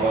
9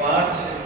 5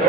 2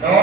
9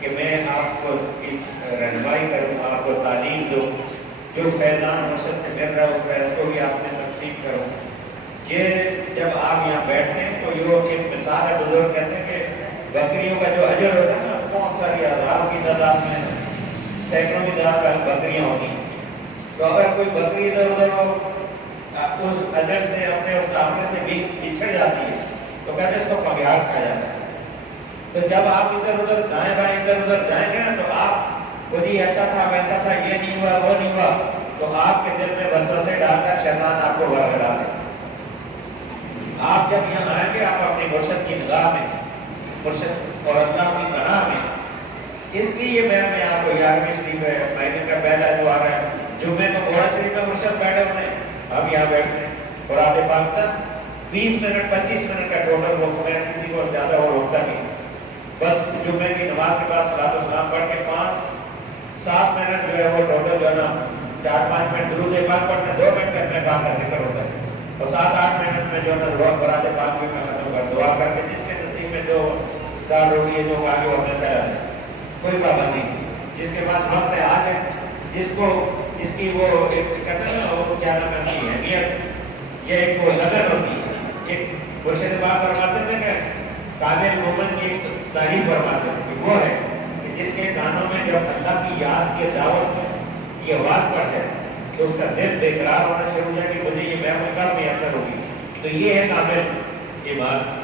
کہ میں آپ کو رہنمائی کروں، آپ کو تعلیم دوں، جو فیضان مرشد سے مل رہا ہے اس فیض کو بھی آپ نے تقسیم کروں۔ یہ جب آپ یہاں بیٹھتے ہیں تو یہ ایک مثال ہے، بزرگ کہتے ہیں کہ بکریوں کا جو اجر ہوتا ہے نا، بہت ساری ہزاروں کی تعداد میں سینکڑوں کی تعداد میں بکریاں ہوتی ہیں، تو اگر کوئی بکری ادھر ادھر اس اجر سے اپنے اس دامنے سے بھی بچھڑ جاتی ہے تو کہتے ہیں اس کو پگیار کھا جاتا ہے۔ تو جب آپ ادھر ادھر دائیں بائیں ادھر ادھر جائیں گے نا تو آپ وہ جی ایسا تھا ویسا تھا، یہ نہیں ہوا وہ نہیں ہوا، تو آپ کے دل میں وسوسے ڈال کر شیطان آپ کو ورگلا دے۔ آپ جب یہاں آئیں گے آپ اپنے مرشد کی نگاہ میں، مرشد اور اللہ کی پناہ میں، اس لیے میں آپ کو 11ویں شریف مہینے کا پہلا جو آ رہا ہے جمعے کو بوڑا شریف میں مرشد بیٹھے ہوئے ہیں، اب یہاں بیٹھتے ہیں اور آدھے 20 منٹ 25 منٹ کا ٹوٹل وقت میں کسی کو زیادہ اور روکتا نہیں، بس جمعے کی نماز کے بعد صلاۃ و سلام پڑھ کے 5-7 منٹ جو ہے وہ ٹوٹل جو ہے نا 4-5 منٹ درود پاک پڑھتے ہیں، 2 منٹ کا اپنے کام کا ذکر ہوتا ہے اور 7-8 منٹ میں جو ہے نا دعا برات پاک بھی میں ختم کر دعا کر کے جس کے نصیب میں جو دال روٹی ہے جو آگے ہونے چلا جائے، کوئی پابندی نہیں، جس کے پاس وقت ہے آج ہے، جس کو اس کی وہ ایک کہتے ہیں نا وہ کیا نام ہے اس کی اہمیت، یہ ایک وہ لگن ہوتی ہے، ایک مرشد پاک فرماتے تھے کہ کامل مومن کی تعریف فرماتے ہیں کہ وہ ہے کہ جس کے کانوں میں جب اللہ کی یاد کی دعوت میں یہ آواز پڑ جائے تو اس کا دل بے قرار ہونا شروع ہو جائے کہ مجھے یہ محفل کب میں اثر ہوگی، تو یہ ہے کامل ایمان۔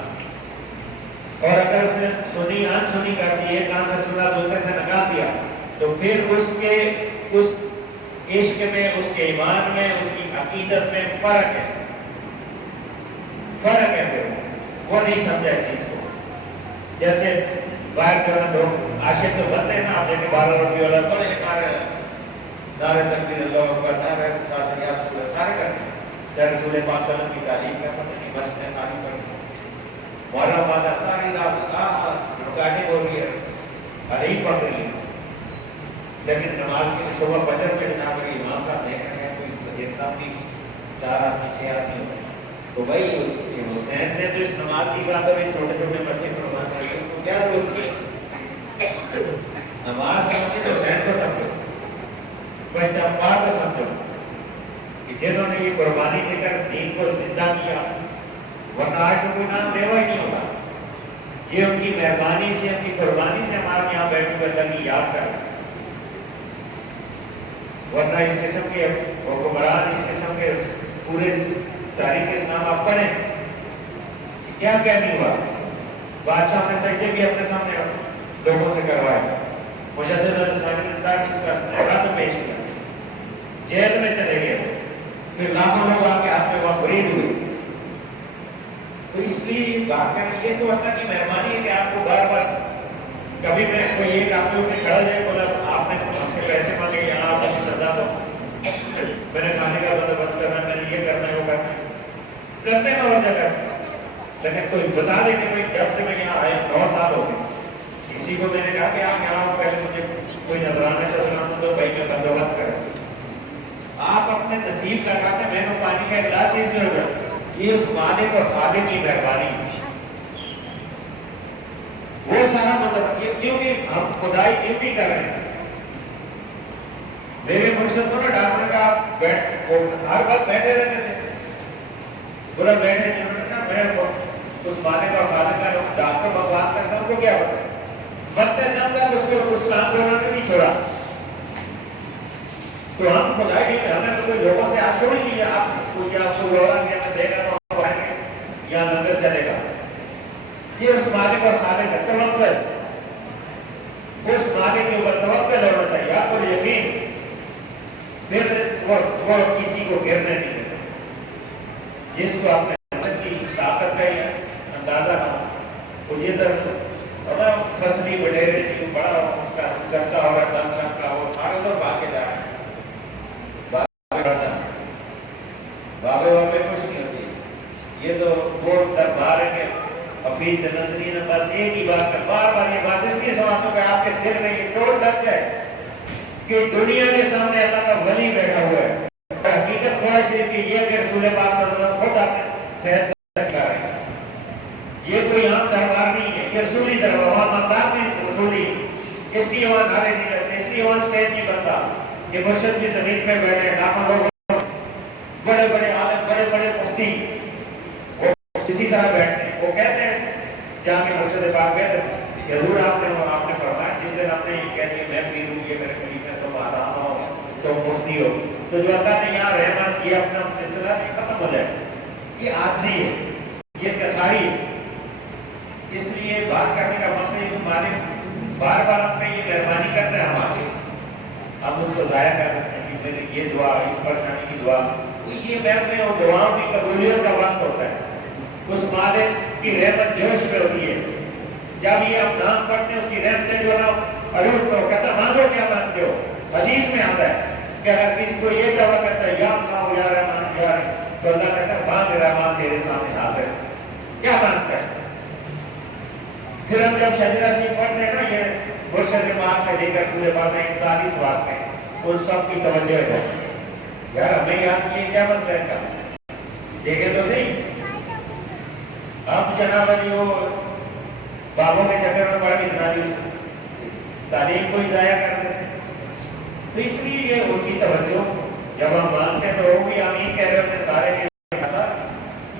اور اگر اس نے سنی انسنی کر دی، ایک کان سے سنا دوسرے سے نکال دیا، تو پھر اس کے اس عشق میں، اس کے ایمان میں، اس کی عقیدت میں فرق ہے پھر وہ نہیں سمجھا اس چیز کو۔ جیسے باہر جو ہے لوگ عاشق تو بنتے ہیں نا، آپ دیکھیں 12 ربیع الاول بڑے نعرے تکبیر اللہ اکبر، نعرے ساتھ یا رسول اللہ سارے کرتے ہیں، یا رسول پاک صلی اللہ علیہ وسلم کی تعلیم کا پتہ نہیں، بس میں تعلیم کرتے ہیں، مولا مادا ساری رات رکاٹیں ہو رہی ہے، علیہ پڑھ رہی ہے، لیکن نماز کی صبح فجر میں جناب امام صاحب دیکھ رہے ہیں کوئی ایک صاحب کی 4 آدمی 6 آدمی ہوتے ہیں، تو بھائی حسین نے تو اس نماز کی بات ابھی چھوٹے چھوٹے بچے کو نماز پڑھتے ہیں، تو کیا اس کی نماز سمجھے تو حسین کو سمجھو، جبار کو سمجھو کہ جنہوں نے یہ قربانی دے کر دین کو زندہ کیا، ورنہ آج تو کوئی نام دیوا ہی نہیں ہوگا، یہ ان کی مہربانی سے، ان کی قربانی سے ہمارے یہاں بیٹھ کر اللہ کی یاد کر، ورنہ اس قسم کے حکمران، اس قسم کے پورے تاریخ اسلام آپ پڑھیں کیا نہیں ہوا۔ بادشاہ نے سجدے بھی اپنے سامنے لوگوں سے کروائے، مجدد الثانی نے اس کا اعلان پیش کیا، جیل میں چلے گئے، پھر لاکھوں لوگ آ کے آپ کے وہاں مرید ہوئے۔ تو اس لیے واقعہ یہ تو اللہ کی مہربانی ہے کہ آپ کو بار بار کبھی میں کوئی ایک آپ کے اوپر کھڑا جائے، بولا آپ نے ہم سے پیسے مانگے، یہاں آپ کو سزا دو، میں نے کھانے کا بندوبست کرنا، میں نے یہ کرنا ہے وہ کرنا ہے، کرتے ہیں اور جگہ، لیکن کوئی بتا دے کہ جب سے میں یہاں آیا 9 سال ہو گئے، کسی کو میں نے کہا کہ آپ یہاں پہلے مجھے کوئی نظرانہ چلانا تو بھائی میں بندوبست کروں، آپ اپنے نصیب کا کہتے ہیں میں نے پانی کا گلاس اس میں ہوگا، یہ اس مالک اور خالق کی مہربانی، وہ سارا مطلب یہ کیونکہ ہم خدائی ڈیوٹی کر رہے ہیں۔ میرے مرشد کو نا ڈاکٹر کا ہر وقت بیٹھے رہتے تھے، پورا بیٹھے جنہوں نے کہا میں اس مالک اور خالق کا ڈاکٹر بکواس کرتا ہوں کو کیا بتا بدتے جانتا ہے، اس کو اس کام کو انہوں نے نہیں چھوڑا، تو ہم خدائی ڈیوٹی، ہمیں تو کوئی لوگوں سے آج چھوڑی نہیں ہے، آپ کو لوڑا کہ ہمیں دے گا تو آئیں گے یا لنگر چلے گا، یہ اس مالک اور خالق کا توقع، اس مالک کے اوپر توقع ہونا چاہیے آپ کو یقین، پھر وہ کسی کو گرنے نہیں دیتا، جس کو آپ نے کی طاقت کا ہی اندازہ نہ ہو، یہ تو فصلی وڈیرے جو بڑا اس کا خرچہ ہو رہا ہے، دم کا وہ سارے لوگ بھاگے جا رہے ہیں، بابے بابے کچھ نہیں ہوتی، یہ تو وہ دربار ہے کہ حفیظ نظری نے بس ایک ہی بات کر، بار بار یہ بات اس لیے سمجھتا ہوں کہ آپ کے دل میں یہ چوٹ لگ جائے کہ دنیا کے سامنے اللہ کا ولی بیٹھا ہوا ہے، حقیقت خواہش ہے کہ یہ کہ رسول پاک صلی اللہ علیہ وسلم خود آپ نے کر رہے ہیں، یہ کوئی عام دربار نہیں ہے، یہ رسولی دربار، وہاں مقام میں رسولی، اس لیے وہاں نعرے نہیں لگتے، اس لیے وہاں اسٹیج نہیں بنتا کہ مرشد کی زمین پہ بیٹھے لاکھوں لوگ، بڑے بڑے عالم، بڑے بڑے مفتی وہ اسی طرح بیٹھتے ہیں. وہ کہتے ہیں جامع مرشد پاک کہتے ہیں کہ حضور آپ نے فرمایا جس دن آپ نے یہ کہہ دیا میں پیر ہوں، یہ میرے قریب ہے، تم آرام ہو، تم مفتی ہو، تو جو اللہ نے یہاں رحمت کیا اپنا سلسلہ ختم ہو جائے. یہ عاجزی ہے، یہ کساری ہے. اس لیے بات کرنے کا مقصد یہ مالک بار بار ہم پہ یہ مہربانی کرتے ہیں ہمارے، ہم اس کو ضائع کر دیتے ہیں کہ میری یہ دعا، اس پریشانی کی دعا. یہ محفل اور دعاؤں کی قبولیت کا وقت ہوتا ہے. اس مالک کی رحمت جوش میں ہوتی ہے. جب یہ ہم نام پڑھتے ہیں اس کی رحمتیں جو نا عروج میں ہو، کہتا مانگو کیا مانگتے ہو. حدیث میں آتا ہے کہ اگر کسی کو یہ دعویٰ کرتا ہے یا اللہ یا رحمان یا رحیم، تو اللہ کہتا ہے مانگ رحمان تیرے سامنے حاضر. کیا مانگتا ہے؟ پھر ہم جب شجرہ شریف پڑھتے ہیں نا، یہ مرشد ماہ سے لے کر سورہ پاک میں 41 واسطے ہیں، ان سب کی توجہ ہے. یار ہمیں یاد کیے کیا مسئلہ ہے کا دیکھیں تو صحیح. اب جناب علی وہ بابوں کے چکر میں پڑھ کے جنابی تعلیم کو ہی ضائع کر دیتے. تو اس لیے یہ ان کی توجہ جب ہم مانتے ہیں تو وہ بھی آمین کہہ رہے ہوتے ہیں سارے کے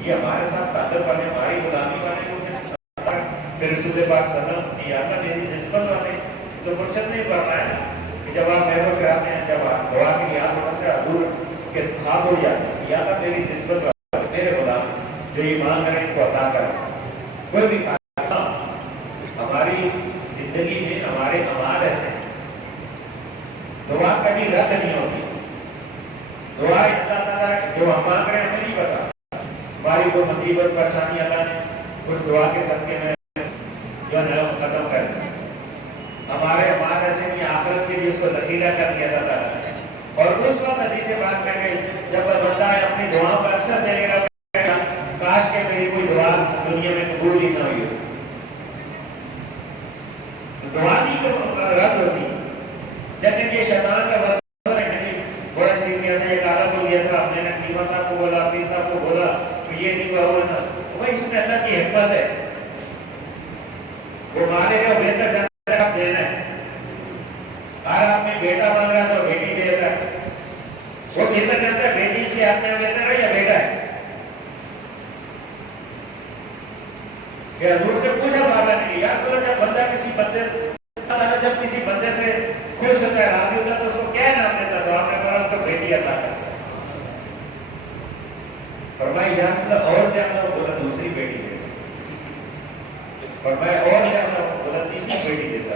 یہ ہمارے ساتھ تعلق بنے، ہماری غلامی بنے. پھر رسول پاک صلی اللہ علیہ وسلم کی یاد میری نسبت والے تو مرشد نہیں پڑھنا ہے کہ جب آپ محبت کراتے ہیں، جب آپ دعا کی یاد ہوتے ہیں دور کے ہاتھ ہو جاتے ہیں، یاد میری نسبت والے میرے غلام جو ایمان کریں ان کو عطا کریں. کوئی بھی کام ہماری زندگی میں ہمارے اعمال ایسے ہیں، دعا کبھی رد نہیں ہوتی. دعا اللہ تعالیٰ جو ہم مانگ رہے ہیں ہمیں نہیں پتا، ہماری کوئی مصیبت پریشانی اللہ نے اس دعا کے صدقے میں جو ہے ختم کر دیا. ہمارے اعمال ایسے نہیں، آخرت کے لیے اس کو ذخیرہ کر دیا جاتا ہے. اور اس وقت حدیث بات میں گئی جب بندہ اپنی دعاؤں کا اثر دے گا، کاش کہ میری کوئی دعا دنیا میں قبول ہی نہ ہوئی ہو. دعا نہیں رد ہوتی. لیکن یہ شیطان کا وسوسہ ہے. بڑا شریف کیا تھا، ایک عالم کو لیا تھا، ہم نے قیمہ صاحب کو بولا، پیر صاحب کو بولا تو یہ نہیں ہوا نا. بھائی اس میں اللہ کی حکمت ہے. وہ مالے کا بہتر جانتا آپ دینا ہے. ہر آپ نے بیٹا مانگ رہا تو بیٹی دے رہا ہے. وہ بہتر جانتا ہے بیٹی سے آپ نے بہتر ہے یا بیٹا ہے. کہ حضور سے پوچھا صحابہ نے یار بولا جب بندہ کسی بندے جب کسی بندے سے خوش ہوتا ہے، راضی ہوتا ہے تو اس کو کیا نام دیتا؟ تو آپ نے بولا اس کو بیٹی عطا کرتا. فرمایا یا اللہ اور جاننا، بولا دوسری بیٹی دے. فرمایا اور جاننا، بولا تیسری بیٹی دیتا.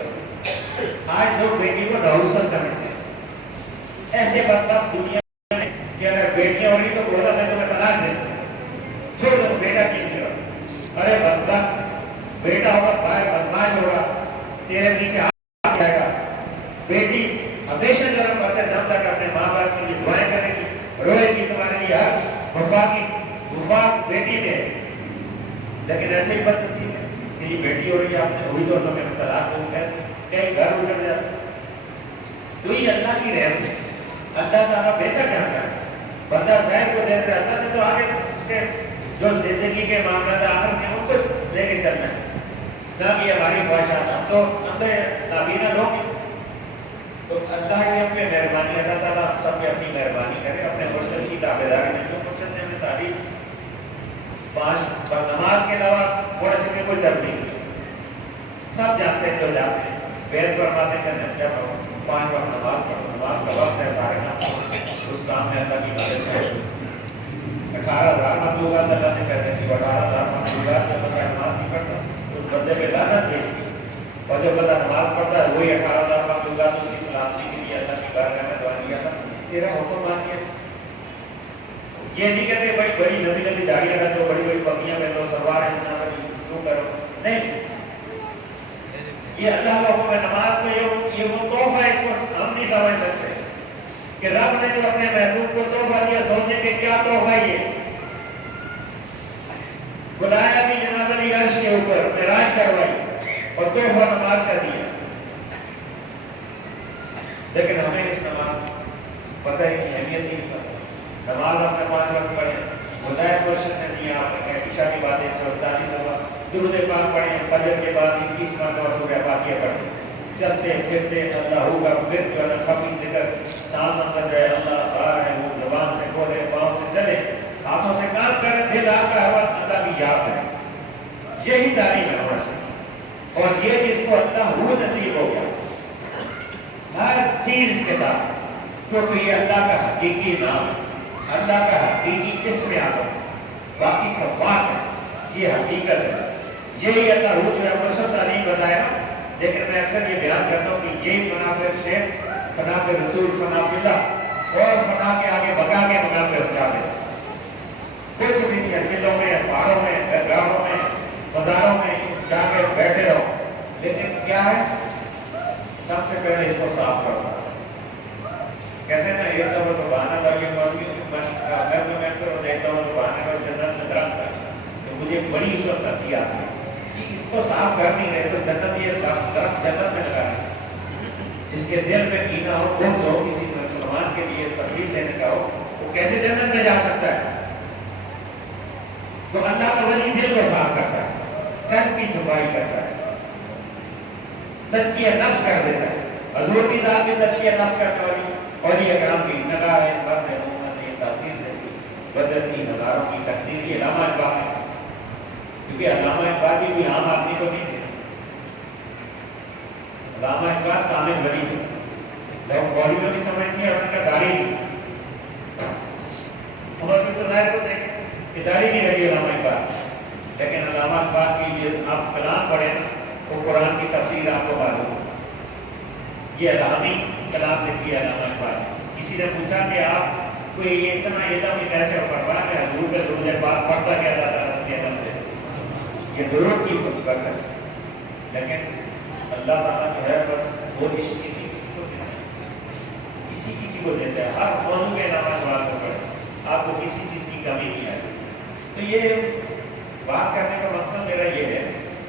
آج لوگ بیٹی کو نحوست سمجھتے ہیں. ایسے بندہ دنیا میں کہ اگر بیٹیاں ہو رہی تو بولا میں تمہیں طلاق دیتا ہوں، چھوڑ دو بیٹا کیوں نہیں ہوا. ارے بندہ بیٹا ہوگا بھائی بدماش ہوگا، تیرے پیچھے آ جائے گا. بیٹی ہمیشہ جنم کرتے دم تک اپنے ماں باپ کے لیے دعائیں کرے گی، روئے گی، تمہارے لیے ہر وفاق بیٹی میں. لیکن ایسے ہی بدنصیب ہے کہ یہ بیٹی ہو رہی ہے، آپ نے ہوئی تو تمہیں طلاق دوں گے، کہیں گھر اجڑ جاتا. تو یہ اللہ کی رحمت ہے. اللہ تعالیٰ بہتر جانتا ہے. بندہ ظاہر کو دیکھ رہا ہے تو آگے اس کے جو زندگی کے معاملات آخر میں ان کو لے کے چلنا ہے. نہ کہ ہماری خواہشات ہم تو اندر نابینا لوگ ہیں. تو اللہ کی اپنے مہربانی، اللہ تعالیٰ سب پہ اپنی مہربانی کرے. اپنے مرشد کی تابعداری میں جو مرشد نے ہمیں تعلیم 5 نماز کے علاوہ تھوڑے سے میں کوئی درد نہیں. سب جانتے ہیں جو جانتے ہیں. بیت فرماتے ہیں جب 5 وقت نماز پڑھو، نماز کا وقت ہے سارے نام اس کام میں اللہ کی مدد ہے. 18,000 مخلوقات اللہ نے پیدا کی، 18,000 مخلوقات جب بندہ نماز نہیں پڑھتا تو بندے پہ لعنت بھیجتی. اور جو بندہ نماز پڑھتا ہے وہی 18,000 مخلوقات اس کی سلامتی کے لیے اللہ کی بارگاہ میں دعا کیا تھا تیرا حکم مان لیا. یہ نہیں کہتے بھائی بڑی لمبی لمبی داڑیاں کر دو، بڑی بڑی پگڑیاں پہن لو، سلوار اتنا بڑی کیوں کرو. نہیں، یہ اللہ کا حکم ہے. نماز میں یہ وہ تحفہ ہے، اس کو ہم نہیں سمجھ سکتے کہ رب نے جو اپنے محبوب کو تحفہ دیا، سوچنے کے کیا تحفہ یہ. بلایا بھی جناب علی عرش کے اوپر، معراج کروائی اور تحفہ نماز کا دیا. لیکن ہمیں اس نماز پتہ ہی نہیں، اہمیت نہیں پتہ. نماز آپ نے 5 وقت پڑھے، ہدایت مرشد نے دیا آپ نے عشاء کی باتیں 47 دفعہ درود پاک پڑھیں، فجر کے بعد 21 مرتبہ سورہ فاتحہ پڑھیں، چلتے پھرتے اللہ ہوگا، پھر جو ہے خفی ذکر سانس اندر جو ہے اللہ باہر ہے، وہ زبان سے کھولے، پاؤں سے چلے، ہاتھوں سے کام کرے، دل آپ کا ہر وقت اللہ کی یاد ہے. یہی تعلیم ہے ہمارے سے. اور یہ جس کو اللہ ہو نصیب ہو گیا ہر چیز کے ساتھ، کیونکہ یہ اللہ کا حقیقی نام ہے، اللہ کا حقیقی اسم اعظم، باقی سب بات ہے، یہ حقیقت ہے. یہی اللہ ہو جو ہے مرشد تعلیم بتایا. لیکن میں اکثر یہ بیان کرتا ہوں کہ یہی فنا پہ شیخ، فنا پہ رسول، فنا پہ اللہ، اور فنا کے آگے بگا کے بگا پہ اٹھا دے. کچھ بھی نہیں ہے، چلوں میں، پہاڑوں میں، درگاہوں میں، بازاروں میں جا کے بیٹھے رہو. لیکن کیا ہے، سب سے پہلے اس کو صاف کرنا. کہتے ہیں نا ایک دفعہ تو بہانا لگے مولوی میں دیکھتا ہوں تو بہانے پر جنت میں درخت ہے، تو مجھے بڑی اس وقت ہنسی آتی ہے کہ اس کو صاف کر نہیں رہے تو جنت، یہ درخت جنت میں لگا ہے. جس کے دل میں کینہ ہو، بغض ہو، کسی مسلمان کے لیے تکلیف دینے کا ہو، وہ کیسے جنت میں جا سکتا ہے؟ تو اللہ کا ولی دل کو صاف کرتا ہے، قلب کی صفائی کرتا ہے، تزکیہ نفس کر دیتا ہے. حضور کی ذات میں تزکیہ نفس کرنے والی اولیاء کرام کی نگاہ ہے، مرد ہے، محمد نے تاثیر دیتی، بدلتی ہزاروں کی تقدیر. یہ علامہ اقبال ہے، کیونکہ علامہ اقبال بھی عام آدمی کو نہیں تھے. علامہ اقبال کامل ولی تھے. لوگ بولی میں بھی سمجھتے ہیں، ان کا داڑھی نہیں. عمر بن خطاب کو دیکھیں کہ داڑھی نہیں رہی علامہ اقبال. لیکن علامہ اقبال کی یہ آپ کلام پڑھیں تو قرآن کی تفسیر آپ کو معلوم ہو. یہ الہامی کلام لکھی ہے علامہ اقبال. کسی نے پوچھا کہ آپ کو یہ اتنا علم کیسے فرما کہ حضور کے درود پاک پڑھتا کیا جاتا ہے اپنے علم سے؟ یہ درود کی برکت ہے. لیکن اللہ تعالیٰ جو ہے بس وہ کسی کسی کو دیتا ہے، کسی کو دیتا ہے. ہر موضوع کے علامہ اقبال کو پڑھیں، آپ کو کسی چیز کی کمی نہیں آئے. تو یہ بات کرنے کا مقصد میرا یہ ہے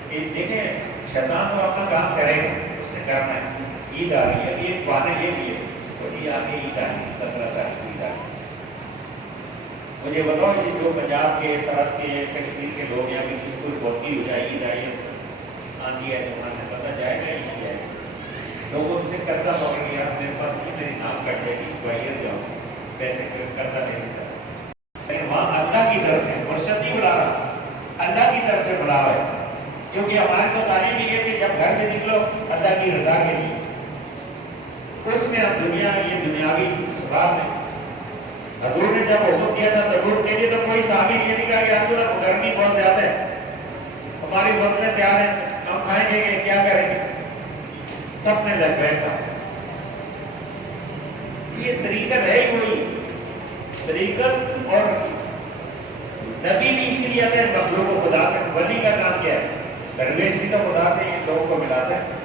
کہ دیکھیں شیطان تو اپنا کام کرے گا، اس نے کرنا ہے. عید آ رہی ہے، ایک باتیں یہ بھی ہے، وہی آگے عید آ رہی ہے، 17 تاریخ عید آ رہی ہے. مجھے بتاؤ یہ جو پنجاب کے، سرحد کے، کشمیر کے لوگ یہاں کی اسکول بہتی ہو جائے، عید آئی ہے، آندھی ہے، وہاں سے پتہ جائے گا عید کیا ہے. لوگوں سے کرتا پکڑ گیا، میرے پاس میری نام کٹ جائے گی، وائر جاؤ پیسے کرتا نہیں ہوتا. لیکن وہاں اللہ کی طرف سے مرشد نہیں بلا رہا، اللہ کی طرف سے بلا رہا ہے. کیونکہ ہماری تو تعلیم یہ ہے کہ جب گھر سے نکلو اللہ کی رضا کے لیے، اس میں اب دنیا یہ دنیاوی اسباب ہے. حضور نے جب حکم دیا تھا تبوک کے لیے تو کوئی صحابی یہ نہیں کہا کہ حضور گرمی بہت زیادہ ہے، ہماری بوتلیں تیار ہیں، ہم کھائیں گے کہ کیا کریں گے؟ سب نے لگ گئے تھا. یہ طریقت ہے ہی وہی طریقت. اور نبی بھی اسی لیے آتے ہیں مخلوق کو خدا سے. ولی کا کام کیا ہے؟ درویش بھی تو خدا سے لوگوں کو ملاتا ہے.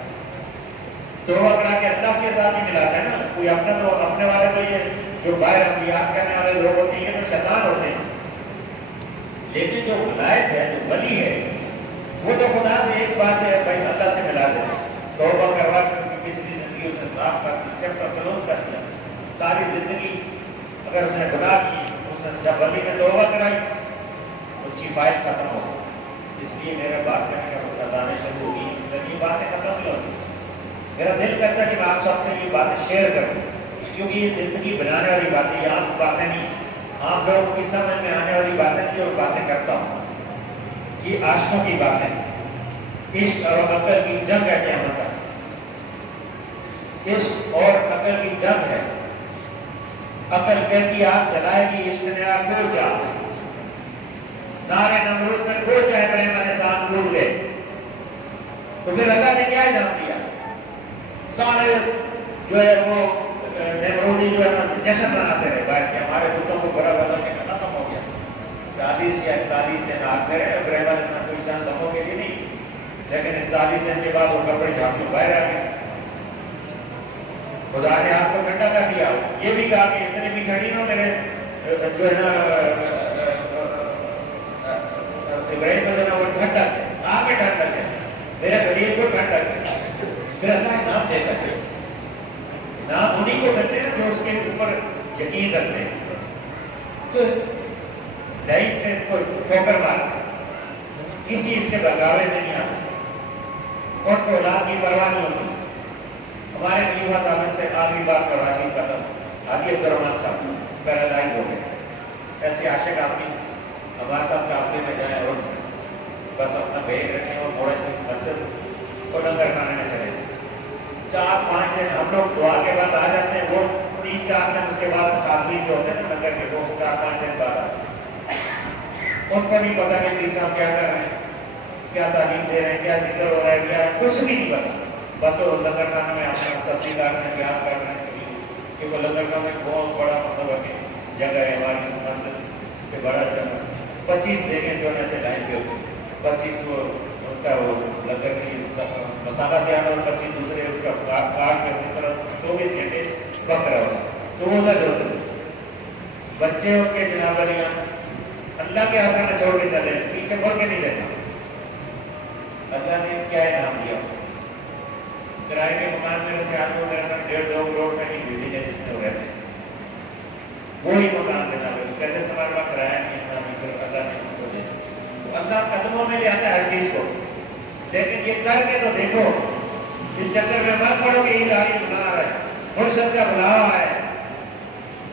توبہ کرا کے اللہ کے ساتھ ہی ملاتا ہے نا. کوئی اپنا تو اپنے والے تو یہ جو باہر عملیات کرنے والے لوگ ہوتے ہیں تو شیطان ہوتے ہیں. لیکن جو ولایت ہے، جو ولی ہے، وہ تو خدا سے ایک بات ہے بھائی اللہ سے ملا دے. توبہ کروا کر اس کی پچھلی زندگی اس نے صاف کر دی، چیپٹر کلوز کر دیا. ساری زندگی اگر اس نے گناہ کی، اس نے جب ولی نے توبہ کرائی، اس کی فائل ختم ہو گئی. اس لیے میرا بات کرنے کا بتانے شروع ہوگی، یہ باتیں ختم نہیں ہوتی. میرا دل کرتا ہے کہ میں آپ سب سے یہ باتیں شیئر کروں، کیونکہ یہ زندگی بنانے والی باتیں، یہ عام باتیں نہیں، آپ لوگوں کی سمجھ میں آنے والی باتیں نہیں. اور باتیں کرتا ہوں یہ عاشقوں کی باتیں، عشق اور عقل کی جنگ ہے. کیا مطلب؟ عشق اور عقل کی جنگ ہے. عقل کہتی آگ جلائے گی، عشق نے آگ کو جا. نارے نمرود میں کھو جائے ابراہیم انسان ڈوب گئے. تو پھر اللہ نے کیا انعام دیا؟ سارے جو ہے وہ نمرودی جو ہے جشن مناتے رہے باہر کے، ہمارے بتوں کو برا بنا کے ختم ہو گیا. 40 یا 41 دن آگ کرے ابراہیم انسان کوئی چند دموں کے لیے نہیں، لیکن 41 دن کے بعد وہ کپڑے جھاڑ کے باہر آ گئے. خدا نے آپ کو ٹھنڈا کر دیا. یہ بھی کہا کہ اتنے بھی ٹھنڈی نہ میرے جو ہے نا ابراہیم جو ہے نا وہ ٹھنڈا ہے، آپ میں ٹھنڈا ہے، میرے غریب کو ٹھنڈا ہے. پھر اللہ نام دے سکتے، نام انہیں کو کرتے ہیں جو اس کے اوپر یقین رکھتے ہیں. تو اس ضعیف سے کوئی ٹھوکر مار کسی اس کے بغاوے میں نہیں آتا، اور کو اولاد کی پرواہ نہیں ہوتی. ہمارے خلیفہ تعلق سے آخری بار کراچی کا تھا حاجی عبدالرحمان صاحب پیرالائز ہو گئے. ایسے عاشق آدمی ہمارے ساتھ قافلے میں جائیں اور بس اپنا بیگ رکھیں اور تھوڑے سے مسجد اور لنگر کھانے میں چلے جائیں. 4-5 دن ہم لوگ دعا کے بعد آ جاتے ہیں, وہ 3-4 دن اس کے بعد قافلی جو ہوتے ہیں نا لنگر کے, وہ 4-5 دن بعد آتے ہیں. ان کو نہیں پتا کہ پیر صاحب کیا کر رہے ہیں, کیا تعلیم دے رہے ہیں, کیا ذکر ہو رہا ہے, کیا کچھ بھی نہیں پتا. بس وہ لنگر خانے میں اپنا سبزی کاٹ رہے ہیں, بیان کر رہے ہیں کہ وہ لنگر خانے میں بہت بڑا مطلب ہے جگہ ہے ہماری منزل سے بڑا جگہ. 25 دیکھیں جو ایسے لائن پہ ہوتے ہیں, 25 کو ان کا وہ لنگر کی مسالہ تیار اور 25 دوسرے اس کا کاٹ کے اس طرح 24 گھنٹے وقت رہا ہوتا. تو وہ ادھر ہوتے بچے ان کے جناب علیاں اللہ کے حاصل میں چھوڑ کے چلے, پیچھے مڑ کے نہیں دیکھا. اللہ نے کیا انعام دیا, کرائے کے مکان میں رہتے آدمی وغیرہ 1.5-2 کروڑ میں نہیں بیٹی ہے جس میں وہ رہتے ہیں, وہی مکان دینا لوگ کہتے ہیں تمہارے پاس کرایہ نہیں اتنا نہیں, پھر اللہ نے ان کو دے. تو اللہ قدموں میں لے آتا ہے ہر چیز کو, لیکن یہ کر کے تو دیکھو. اس چکر میں مت پڑو کہ یہ داری بنا رہا ہے, مرشد کا بلاوا ہے.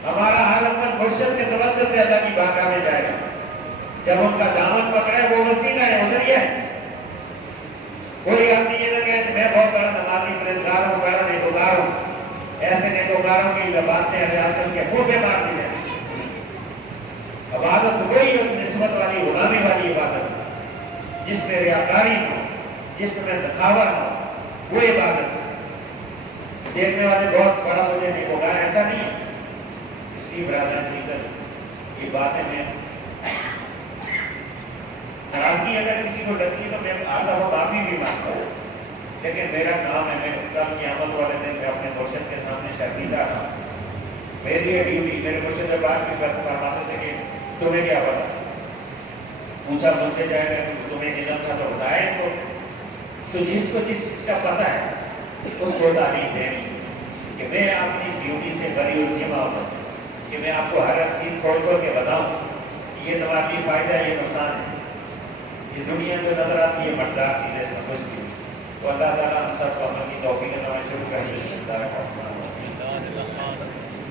ہمارا حال اپن مرشد کے توسط سے اللہ کی بارگاہ میں جائے گا. جب ان کا دامن پکڑے وہ وسیلہ ہے, وہ ذریعہ ہے. کوئی آدمی یہ نہ کہے میں بہت بڑا نمازی پرہیزگار ہوں, بڑا نیکوکار ہوں. ایسے نیکوکاروں کی باتیں ریاست کے منہ پہ مار دی جائیں. عبادت وہی نسبت والی غلامی والی عبادت جس میں ریاکاری ہو, جس میں دکھاوا ہو, وہ عبادت. دیکھنے والے بہت بڑا مجھے نیکوکار, ایسا نہیں ہے. اس کی برادر یہ باتیں میں ناراضگی اگر کسی کو لگتی تو میں آدھا وہ معافی بھی مانگتا ہوں, لیکن میرا کام ہے, میں کل قیامت والے دن میں اپنے مرشد کے سامنے شرمندہ رہا. میری یہ ڈیوٹی, میرے مرشد سے بات بھی فرماتے تھے کہ تمہیں کیا پتا, پوچھا مجھ سے جائے گا کہ تمہیں علم تھا تو بتائے. تو جس کو جس چیز کا پتا ہے اس کو تعلیم دینی کہ میں اپنی ڈیوٹی سے بری الزمہ ہوتا ہوں کہ میں آپ کو ہر چیز کھول کھول کے بتاؤں یہ تمہارے لیے فائدہ ہے, یہ نقصان ہے. یہ دنیا جو نظر آتی ہے مردار سیدھے سمجھ کی, تو اللہ تعالیٰ ہم سب کو عمل کی توفیق عطا فرمائے. شروع کریں.